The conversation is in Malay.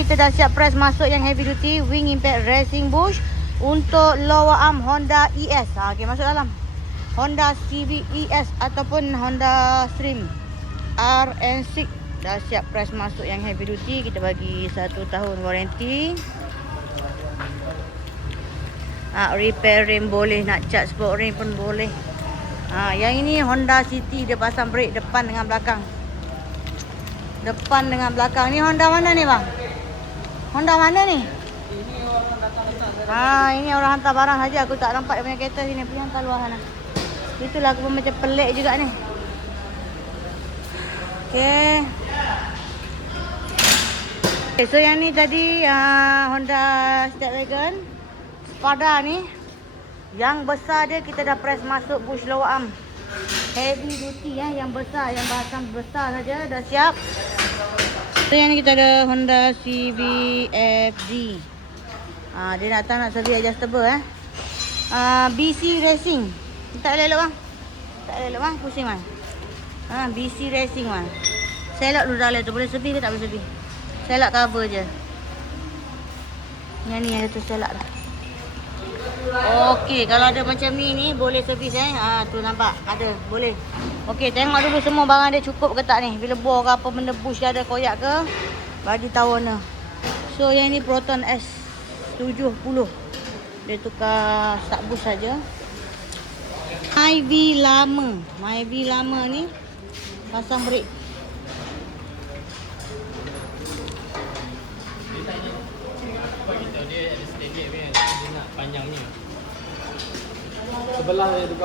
kita dah siap press masuk yang heavy duty Wing Impact Racing Bush untuk lower arm Honda ES. Okey, masuk dalam. Honda Civic ES ataupun Honda Stream RN6 dah siap press masuk yang heavy duty. Kita bagi 1 tahun warranty. Repair rim boleh, nak cat sport rim pun boleh. Yang ini Honda City, dia pasang brake depan dengan belakang. Depan dengan belakang. Ni Honda mana ni bang? Honda mana ni? Ini orang datang-datang. Ini orang hantar barang saja. Aku tak nampak dia punya kereta sini. Pergi hantar luar sana. Itulah aku pun macam pelik juga ni. Okay. So yang ni tadi Honda Stepwagon Spada ni. Yang besar dia kita dah press masuk bush lower arm. Heavy duty yang besar, yang bahasan besar saja dah siap. So yang ni kita ada Honda CVFD. Dia nak service adjustable BC Racing. Tak elok bang. Tak elok bang, pusing bang. BC Racing bang. Selok dulu dalam tu, boleh service ke tak boleh service? Selok cover je. Yang ni yang tu selok dah. Okey, kalau ada macam ni boleh servis tu nampak ada, boleh. Okey, tengok dulu semua barang dia cukup ke tak ni. Bila bor ke apa benda bush dia ada koyak ke, bagi tahu owner. So yang ni Proton S70. Dia tukar start bush saja. Myvi lama ni pasang brake. Dia ada steady punya, dia nak panjangnya. Sebelah dia tukar.